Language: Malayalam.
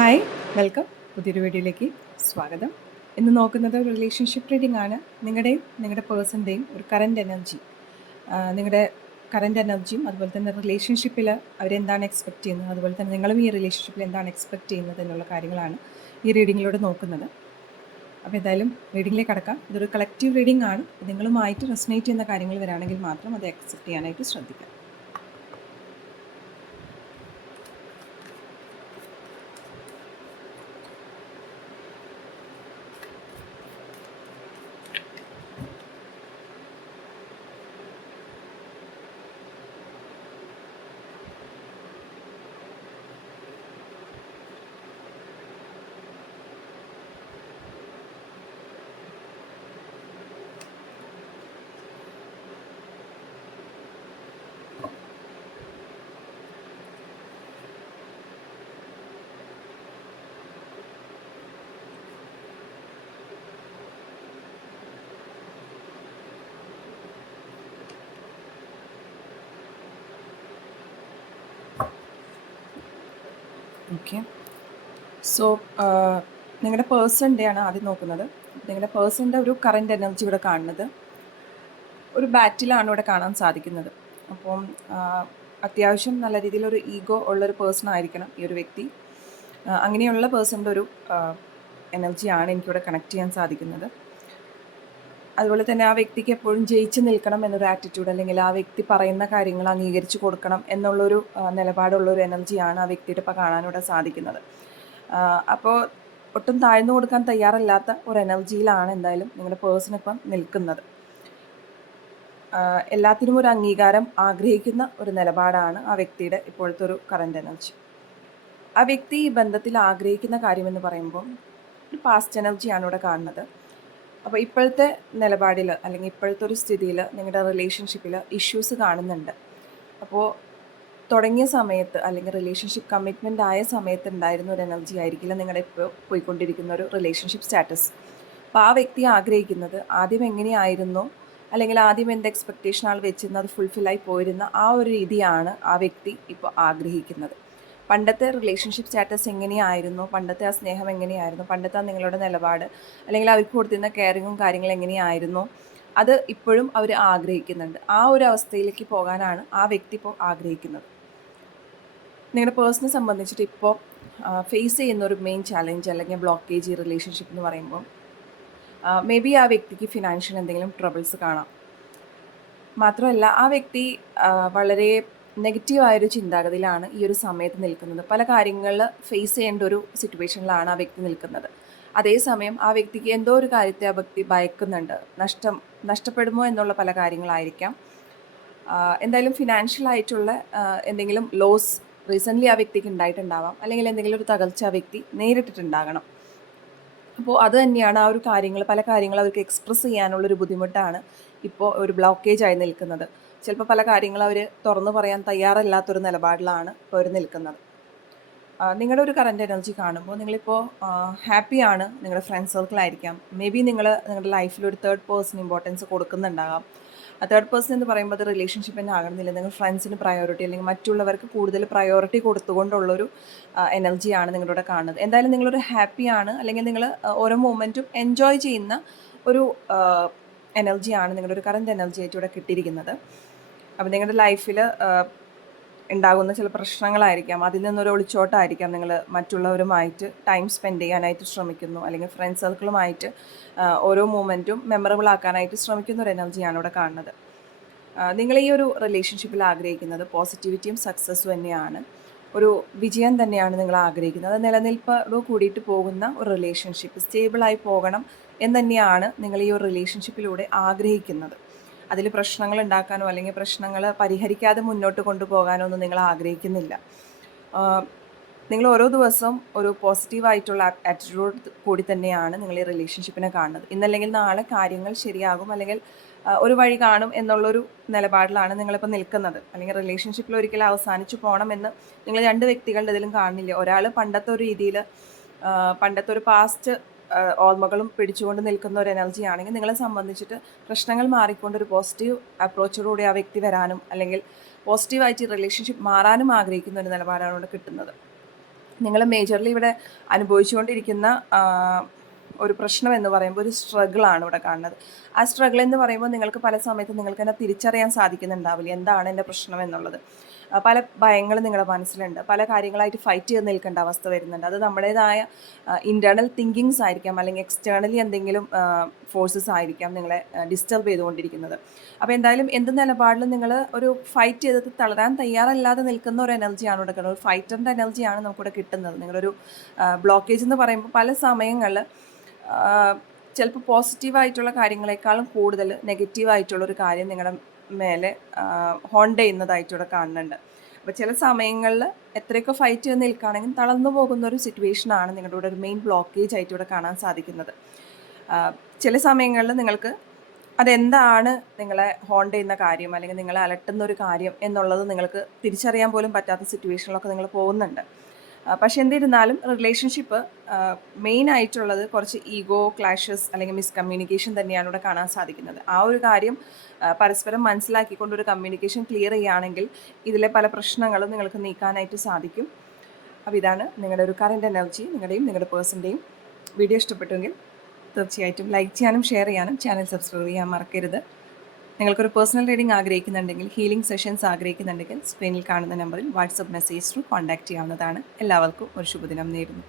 Hi, welcome. പുതിയൊരു വീഡിയോയിലേക്ക് സ്വാഗതം. ഇന്ന് നോക്കുന്നത് ഒരു റിലേഷൻഷിപ്പ് റീഡിംഗ് ആണ്. നിങ്ങളുടെ പേഴ്സൻ്റെയും ഒരു കറൻറ്റ് എനർജി, നിങ്ങളുടെ കറൻറ്റ് എനർജിയും അതുപോലെ തന്നെ റിലേഷൻഷിപ്പിൽ അവരെന്താണ് എക്സ്പെക്റ്റ് ചെയ്യുന്നത്, അതുപോലെ തന്നെ നിങ്ങളും ഈ റിലേഷൻഷിപ്പിൽ എന്താണ് എക്സ്പെക്റ്റ് ചെയ്യുന്നത് എന്നുള്ള കാര്യങ്ങളാണ് ഈ റീഡിങ്ങിലൂടെ നോക്കുന്നത്. അപ്പോൾ എന്തായാലും റീഡിങ്ങിലേക്ക് കടക്കാം. ഇതൊരു കളക്റ്റീവ് റീഡിംഗ് ആണ്. നിങ്ങളുമായിട്ട് റെസൊനേറ്റ് ചെയ്യുന്ന കാര്യങ്ങൾ വരാണെങ്കിൽ മാത്രം അത് അക്സെപ്റ്റ് ചെയ്യാനായിട്ട് ശ്രദ്ധിക്കാം. ഓക്കെ, സോ നിങ്ങളുടെ പേഴ്സൻ്റെ ആണ് ആദ്യം നോക്കുന്നത്. നിങ്ങളുടെ പേഴ്സൻ്റെ ഒരു കറൻറ്റ് എനർജി ഇവിടെ കാണുന്നത് ഒരു ബാറ്റിലാണ് ഇവിടെ കാണാൻ സാധിക്കുന്നത്. അപ്പം അത്യാവശ്യം നല്ല രീതിയിലൊരു ഈഗോ ഉള്ളൊരു പേഴ്സൺ ആയിരിക്കണം ഈ ഒരു വ്യക്തി. അങ്ങനെയുള്ള പേഴ്സൻ്റെ ഒരു എനർജിയാണ് എനിക്കിവിടെ കണക്ട് ചെയ്യാൻ സാധിക്കുന്നത്. അതുപോലെ തന്നെ ആ വ്യക്തിക്ക് എപ്പോഴും ജയിച്ച് നിൽക്കണം എന്നൊരു ആറ്റിറ്റ്യൂഡ്, അല്ലെങ്കിൽ ആ വ്യക്തി പറയുന്ന കാര്യങ്ങൾ അംഗീകരിച്ച് കൊടുക്കണം എന്നുള്ളൊരു നിലപാടുള്ളൊരു എനർജിയാണ് ആ വ്യക്തിയുടെ ഇപ്പോൾ കാണാനിവിടെ സാധിക്കുന്നത്. അപ്പോൾ ഒട്ടും താഴ്ന്നു കൊടുക്കാൻ തയ്യാറല്ലാത്ത ഒരു എനർജിയിലാണ് എന്തായാലും നിങ്ങളുടെ പേഴ്സൺ ഇപ്പം നിൽക്കുന്നത്. എല്ലാത്തിനും ഒരു അംഗീകാരം ആഗ്രഹിക്കുന്ന ഒരു നിലപാടാണ് ആ വ്യക്തിയുടെ ഇപ്പോഴത്തെ ഒരു കറൻറ്റ് എനർജി. ആ വ്യക്തി ഈ ബന്ധത്തിൽ ആഗ്രഹിക്കുന്ന കാര്യമെന്ന് പറയുമ്പോൾ ഒരു പാസ്റ്റ് എനർജിയാണ് ഇവിടെ കാണുന്നത്. അപ്പോൾ ഇപ്പോഴത്തെ നിലപാടിൽ അല്ലെങ്കിൽ ഇപ്പോഴത്തെ ഒരു സ്ഥിതിയിൽ നിങ്ങളുടെ റിലേഷൻഷിപ്പിൽ ഇഷ്യൂസ് കാണുന്നുണ്ട്. അപ്പോൾ തുടങ്ങിയ സമയത്ത് അല്ലെങ്കിൽ റിലേഷൻഷിപ്പ് കമ്മിറ്റ്മെൻ്റ് ആയ സമയത്ത് ഉണ്ടായിരുന്ന ഒരു എനർജി ആയിരിക്കില്ല നിങ്ങളുടെ ഇപ്പോൾ പോയിക്കൊണ്ടിരിക്കുന്ന ഒരു റിലേഷൻഷിപ്പ് സ്റ്റാറ്റസ്. അപ്പോൾ ആ വ്യക്തി ആഗ്രഹിക്കുന്നത് ആദ്യം എങ്ങനെയായിരുന്നോ, അല്ലെങ്കിൽ ആദ്യം എന്ത് എക്സ്പെക്റ്റേഷൻ ആൾ വെച്ചിരുന്നത് അത് ഫുൾഫില്ലായി പോയിരുന്ന ആ ഒരു രീതിയാണ് ആ വ്യക്തി ഇപ്പോൾ ആഗ്രഹിക്കുന്നത്. പണ്ടത്തെ റിലേഷൻഷിപ്പ് സ്റ്റാറ്റസ് എങ്ങനെയായിരുന്നു, പണ്ടത്തെ ആ സ്നേഹം എങ്ങനെയായിരുന്നു, പണ്ടത്തെ നിങ്ങളുടെ നിലപാട് അല്ലെങ്കിൽ അവർക്ക് കൊടുത്തിരുന്ന കെയറിങ്ങും കാര്യങ്ങൾ എങ്ങനെയായിരുന്നു, അത് ഇപ്പോഴും അവർ ആഗ്രഹിക്കുന്നുണ്ട്. ആ ഒരു അവസ്ഥയിലേക്ക് പോകാനാണ് ആ വ്യക്തി ഇപ്പോൾ ആഗ്രഹിക്കുന്നത്. നിങ്ങളുടെ പേഴ്സണെ സംബന്ധിച്ചിട്ട് ഇപ്പോൾ ഫേസ് ചെയ്യുന്ന ഒരു മെയിൻ ചാലഞ്ച് അല്ലെങ്കിൽ ബ്ലോക്കേജ് ഈ റിലേഷൻഷിപ്പ് എന്ന് പറയുമ്പോൾ മേ ബി ആ വ്യക്തിക്ക് ഫിനാൻഷ്യൽ എന്തെങ്കിലും ട്രബിൾസ് കാണാം. മാത്രമല്ല ആ വ്യക്തി വളരെ നെഗറ്റീവായൊരു ചിന്താഗതിയിലാണ് ഈ ഒരു സമയത്ത് നിൽക്കുന്നത്. പല കാര്യങ്ങൾ ഫേസ് ചെയ്യേണ്ട ഒരു സിറ്റുവേഷനിലാണ് ആ വ്യക്തി നിൽക്കുന്നത്. അതേസമയം ആ വ്യക്തിക്ക് എന്തോ ഒരു കാര്യത്തെ ആ വ്യക്തി ഭയക്കുന്നുണ്ട്. നഷ്ടപ്പെടുമോ എന്നുള്ള പല കാര്യങ്ങളായിരിക്കാം. എന്തായാലും ഫിനാൻഷ്യലായിട്ടുള്ള എന്തെങ്കിലും ലോസ് റീസെൻ്റ്ലി ആ വ്യക്തിക്ക് ഉണ്ടായിട്ടുണ്ടാവാം, അല്ലെങ്കിൽ എന്തെങ്കിലും ഒരു തകർച്ച ആ വ്യക്തി നേരിട്ടിട്ടുണ്ടാകണം. അപ്പോൾ അത് തന്നെയാണ് ആ ഒരു പല കാര്യങ്ങൾ അവർക്ക് എക്സ്പ്രസ് ചെയ്യാനുള്ളൊരു ബുദ്ധിമുട്ടാണ് ഇപ്പോൾ ഒരു ബ്ലോക്കേജ് ആയി നിൽക്കുന്നത്. ചിലപ്പോൾ പല കാര്യങ്ങൾ അവർ തുറന്നു പറയാൻ തയ്യാറല്ലാത്തൊരു നിലപാടിലാണ് ഇപ്പോൾ അവർ നിൽക്കുന്നത്. നിങ്ങളുടെ ഒരു കറൻറ്റ് എനർജി കാണുമ്പോൾ നിങ്ങളിപ്പോൾ ഹാപ്പിയാണ്. നിങ്ങളുടെ ഫ്രണ്ട് സർക്കിളായിരിക്കാം. മേ ബി നിങ്ങളുടെ ലൈഫിൽ ഒരു തേർഡ് പേഴ്സൺ ഇമ്പോർട്ടൻസ് കൊടുക്കുന്നുണ്ടാകാം. ആ തേർഡ് പേഴ്സൺ എന്ന് പറയുമ്പോൾ അത് റിലേഷൻഷിപ്പ് തന്നെ ആകണമെന്നില്ല. നിങ്ങൾ ഫ്രണ്ട്സിന് പ്രയോറിറ്റി അല്ലെങ്കിൽ മറ്റുള്ളവർക്ക് കൂടുതൽ പ്രയോറിറ്റി കൊടുത്തുകൊണ്ടുള്ളൊരു എനർജിയാണ് നിങ്ങളുടെ കാണുന്നത്. എന്തായാലും നിങ്ങളൊരു ഹാപ്പിയാണ്, അല്ലെങ്കിൽ നിങ്ങൾ ഓരോ മൊമെൻറ്റും എൻജോയ് ചെയ്യുന്ന ഒരു എനർജിയാണ് നിങ്ങളുടെ ഒരു കറൻറ്റ് എനർജി ആയിട്ട് ഇവിടെ കിട്ടിയിരിക്കുന്നത്. അപ്പോൾ നിങ്ങളുടെ ലൈഫിൽ ഉണ്ടാകുന്ന ചില പ്രശ്നങ്ങളായിരിക്കാം, അതിൽ നിന്നൊരു ഒളിച്ചോട്ടമായിരിക്കാം. നിങ്ങൾ മറ്റുള്ളവരുമായിട്ട് ടൈം സ്പെൻഡ് ചെയ്യാനായിട്ട് ശ്രമിക്കുന്നു, അല്ലെങ്കിൽ ഫ്രണ്ട് സർക്കിളുമായിട്ട് ഓരോ മൂമെൻറ്റും മെമ്മറബിൾ ആക്കാനായിട്ട് ശ്രമിക്കുന്ന ഒരു എനർജിയാണ് ഇവിടെ കാണുന്നത്. നിങ്ങൾ ഈ ഒരു റിലേഷൻഷിപ്പിൽ ആഗ്രഹിക്കുന്നത് പോസിറ്റിവിറ്റിയും സക്സസ്സും തന്നെയാണ്. ഒരു വിജയം തന്നെയാണ് നിങ്ങൾ ആഗ്രഹിക്കുന്നത്. അത് നിലനിൽപ്പോട് കൂടിയിട്ട് പോകുന്ന ഒരു റിലേഷൻഷിപ്പ്, സ്റ്റേബിളായി പോകണം എന്ന് തന്നെയാണ് നിങ്ങൾ ഈ ഒരു റിലേഷൻഷിപ്പിലൂടെ ആഗ്രഹിക്കുന്നത്. അതിൽ പ്രശ്നങ്ങൾ ഉണ്ടാക്കാനോ അല്ലെങ്കിൽ പ്രശ്നങ്ങൾ പരിഹരിക്കാതെ മുന്നോട്ട് കൊണ്ടുപോകാനോ ഒന്നും നിങ്ങൾ ആഗ്രഹിക്കുന്നില്ല. നിങ്ങൾ ഓരോ ദിവസവും ഒരു പോസിറ്റീവായിട്ടുള്ള ആറ്റിറ്റ്യൂഡ് കൂടി തന്നെയാണ് നിങ്ങൾ ഈ റിലേഷൻഷിപ്പിനെ കാണുന്നത്. ഇന്നല്ലെങ്കിൽ നാളെ കാര്യങ്ങൾ ശരിയാകും, അല്ലെങ്കിൽ ഒരു വഴി കാണും എന്നുള്ളൊരു നിലപാടിലാണ് നിങ്ങളിപ്പോൾ നിൽക്കുന്നത്. അല്ലെങ്കിൽ റിലേഷൻഷിപ്പിൽ ഒരിക്കലും അവസാനിച്ചു പോകണമെന്ന് നിങ്ങൾ രണ്ട് വ്യക്തികളുടെ ഇതിലും കാണുന്നില്ല. ഒരാൾ പണ്ടത്തെ ഒരു രീതിയിൽ, പണ്ടത്തെ ഒരു പാസ്റ്റ് ഓർമ്മകളും പിടിച്ചുകൊണ്ട് നിൽക്കുന്ന ഒരു എനർജി ആണെങ്കിൽ, നിങ്ങളെ സംബന്ധിച്ചിട്ട് പ്രശ്നങ്ങൾ മാറിക്കൊണ്ട് ഒരു പോസിറ്റീവ് അപ്രോച്ചോടുകൂടി ആ വ്യക്തി വരാനും അല്ലെങ്കിൽ പോസിറ്റീവായിട്ട് റിലേഷൻഷിപ്പ് മാറാനും ആഗ്രഹിക്കുന്ന ഒരു നിലപാടാണ് ഇവിടെ കിട്ടുന്നത്. നിങ്ങൾ മേജർലി ഇവിടെ അനുഭവിച്ചുകൊണ്ടിരിക്കുന്ന ഒരു പ്രശ്നം എന്ന് പറയുമ്പോൾ ഒരു സ്ട്രഗിളാണ് ഇവിടെ കാണുന്നത്. ആ സ്ട്രഗിൾ എന്ന് പറയുമ്പോൾ നിങ്ങൾക്ക് പല സമയത്തും നിങ്ങൾക്ക് തന്നെ തിരിച്ചറിയാൻ സാധിക്കുന്നുണ്ടാവില്ല എന്താണ് എൻ്റെ പ്രശ്നം എന്നുള്ളത്. പല ഭയങ്ങൾ നിങ്ങളുടെ മനസ്സിലുണ്ട്, പല കാര്യങ്ങളായിട്ട് ഫൈറ്റ് ചെയ്ത് നിൽക്കേണ്ട അവസ്ഥ വരുന്നുണ്ട്. അത് നമ്മുടേതായ ഇൻറ്റേർണൽ തിങ്കിങ്സ് ആയിരിക്കാം, അല്ലെങ്കിൽ എക്സ്റ്റേണലി എന്തെങ്കിലും ഫോഴ്സസ് ആയിരിക്കാം നിങ്ങളെ ഡിസ്റ്റർബ് ചെയ്തുകൊണ്ടിരിക്കുന്നത്. അപ്പോൾ എന്തായാലും എന്ത് നിലപാടിലും നിങ്ങൾ ഒരു ഫൈറ്റ് ചെയ്തിട്ട് തളരാൻ തയ്യാറല്ലാതെ നിൽക്കുന്ന ഒരു എനർജിയാണ് ഇവിടെ കിട്ടുന്നത്. ഒരു ഫൈറ്ററിൻ്റെ എനർജിയാണ് നമുക്കിവിടെ കിട്ടുന്നത്. നിങ്ങളൊരു ബ്ലോക്കേജ് എന്ന് പറയുമ്പോൾ പല സമയങ്ങളിൽ ചിലപ്പോൾ പോസിറ്റീവായിട്ടുള്ള കാര്യങ്ങളെക്കാളും കൂടുതൽ നെഗറ്റീവായിട്ടുള്ളൊരു കാര്യം നിങ്ങളുടെ മേലെ ഹോണ്ട് ചെയ്യുന്നതായിട്ടിവിടെ കാണുന്നുണ്ട്. അപ്പോൾ ചില സമയങ്ങളിൽ എത്രയൊക്കെ ഫൈറ്റ് ചെയ്ത് നിൽക്കുകയാണെങ്കിൽ തളർന്നു പോകുന്ന ഒരു സിറ്റുവേഷനാണ് നിങ്ങളുടെ ഇവിടെ ഒരു മെയിൻ ബ്ലോക്കേജ് ആയിട്ട് ഇവിടെ കാണാൻ സാധിക്കുന്നത്. ചില സമയങ്ങളിൽ നിങ്ങൾക്ക് അതെന്താണ് നിങ്ങളെ ഹോണ്ട് ചെയ്യുന്ന കാര്യം, അല്ലെങ്കിൽ നിങ്ങളെ അലട്ടുന്ന ഒരു കാര്യം എന്നുള്ളത് നിങ്ങൾക്ക് തിരിച്ചറിയാൻ പോലും പറ്റാത്ത സിറ്റുവേഷനിലൊക്കെ നിങ്ങൾ പോകുന്നുണ്ട്. പക്ഷെ എന്നിരുന്നാലും റിലേഷൻഷിപ്പ് മെയിൻ ആയിട്ടുള്ളത് കുറച്ച് ഈഗോ ക്ലാഷസ് അല്ലെങ്കിൽ മിസ്കമ്മ്യൂണിക്കേഷൻ തന്നെയാണ് ഇവിടെ കാണാൻ സാധിക്കുന്നത്. ആ ഒരു കാര്യം പരസ്പരം മനസ്സിലാക്കിക്കൊണ്ട് ഒരു കമ്മ്യൂണിക്കേഷൻ ക്ലിയർ ചെയ്യുകയാണെങ്കിൽ ഇതിലെ പല പ്രശ്നങ്ങളും നിങ്ങൾക്ക് നീക്കാനായിട്ട് സാധിക്കും. അപ്പോൾ ഇതാണ് നിങ്ങളുടെ ഒരു കറൻറ്റ് എനർജി, നിങ്ങളുടെയും നിങ്ങളുടെ പേഴ്സൻ്റെയും. വീഡിയോ ഇഷ്ടപ്പെട്ടുവെങ്കിൽ തീർച്ചയായിട്ടും ലൈക്ക് ചെയ്യാനും ഷെയർ ചെയ്യാനും ചാനൽ സബ്സ്ക്രൈബ് ചെയ്യാൻ മറക്കരുത്. നിങ്ങൾക്കൊരു പേഴ്സണൽ റീഡിംഗ് ആഗ്രഹിക്കുന്നുണ്ടെങ്കിൽ, ഹീലിംഗ് സെഷൻസ് ആഗ്രഹിക്കുന്നുണ്ടെങ്കിൽ സ്ക്രീനിൽ കാണുന്ന നമ്പറിൽ വാട്സപ്പ് മെസ്സേജ് ത്രൂ കോൺടാക്റ്റ് ചെയ്യാവുന്നതാണ്. എല്ലാവർക്കും ഒരു ശുഭദിനം നേരുന്നു.